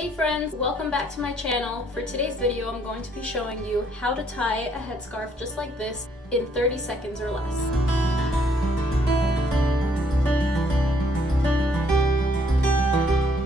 Hey friends, welcome back to my channel. For today's video, I'm going to be showing you how to tie a headscarf just like this in 30 seconds or less.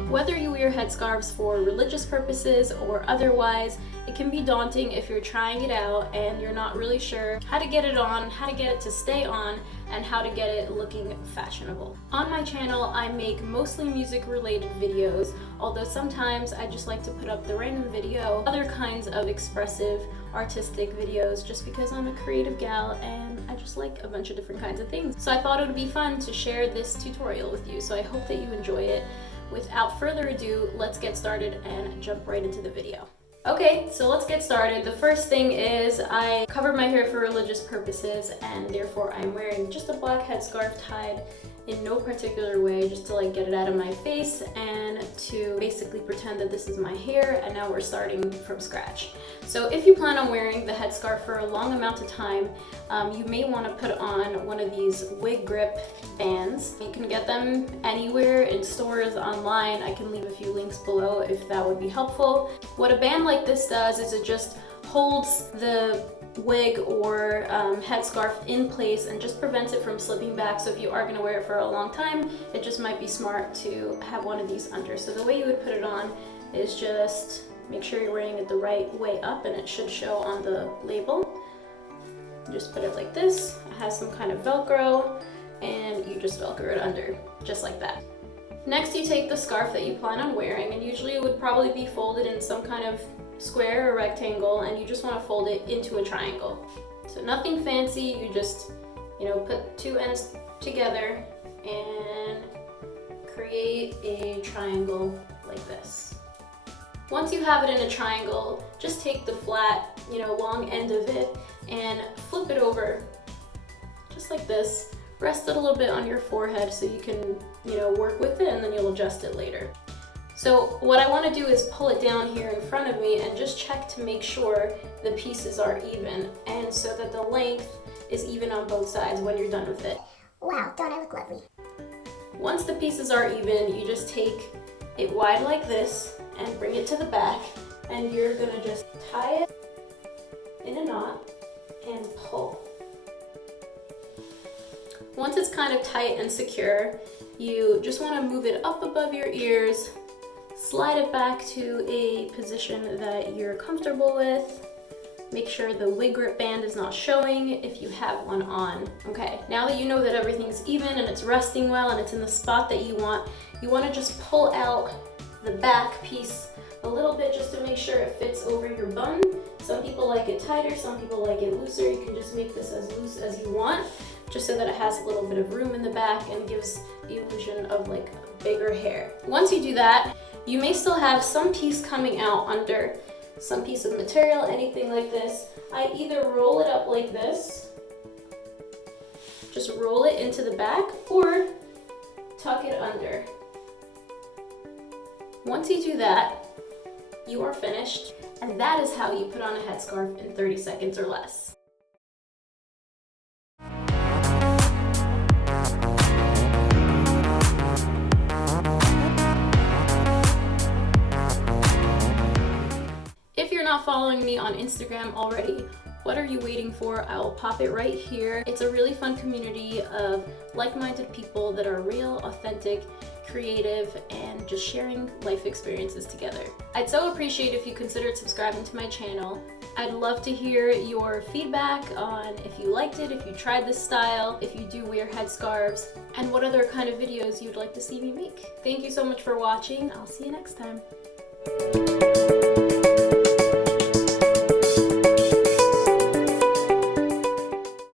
Whether you wear headscarves for religious purposes or otherwise, it can be daunting if you're trying it out and you're not really sure how to get it on, how to get it to stay on, and how to get it looking fashionable. On my channel, I make mostly music related videos, although sometimes I just like to put up the random video, other kinds of expressive, artistic videos, just because I'm a creative gal and I just like a bunch of different kinds of things. So I thought it would be fun to share this tutorial with you, so I hope that you enjoy it. Without further ado, let's get started and jump right into the video. Okay, so let's get started. The first thing is I covered my hair for religious purposes, and therefore I'm wearing just a black headscarf tied in no particular way, just to get it out of my face and to basically pretend that this is my hair, and now we're starting from scratch. So if you plan on wearing the headscarf for a long amount of time, you may want to put on one of these wig grip bands. You can get them anywhere, in stores, online. I can leave a few links below if that would be helpful. What a band like this does is it just holds the wig or headscarf in place and just prevents it from slipping back. So if you are going to wear it for a long time, it just might be smart to have one of these under. So the way you would put it on is just make sure you're wearing it the right way up, and it should show on the label. Just put it like this. It has some kind of Velcro, and you just Velcro it under, just like that. Next, you take the scarf that you plan on wearing, and usually it would probably be folded in some kind of square or rectangle, and you just want to fold it into a triangle. So nothing fancy, you just, put two ends together and create a triangle like this. Once you have it in a triangle, just take the flat, long end of it and flip it over just like this. Rest it a little bit on your forehead so you can, work with it, and then you'll adjust it later. So what I want to do is pull it down here in front of me and just check to make sure the pieces are even, and so that the length is even on both sides when you're done with it. Wow, don't I look lovely? Once the pieces are even, you just take it wide like this and bring it to the back, and you're going to just tie it in a knot and pull. Once it's kind of tight and secure, you just want to move it up above your ears, slide it back to a position that you're comfortable with. Make sure the wig grip band is not showing if you have one on. Okay, now that you know that everything's even and it's resting well and it's in the spot that you want to just pull out the back piece a little bit just to make sure it fits over your bun. Some people like it tighter, some people like it looser. You can just make this as loose as you want, just so that it has a little bit of room in the back and gives the illusion of bigger hair. Once you do that, you may still have some piece coming out under some piece of material, anything like this. I either roll it up like this, just roll it into the back, or tuck it under. Once you do that, you are finished, and that is how you put on a headscarf in 30 seconds or less. If you're not following me on Instagram already, what are you waiting for? I'll pop it right here. It's a really fun community of like-minded people that are real, authentic, creative, and just sharing life experiences together. I'd so appreciate if you considered subscribing to my channel. I'd love to hear your feedback on if you liked it, if you tried this style, if you do wear headscarves, and what other kind of videos you'd like to see me make. Thank you so much for watching. I'll see you next time.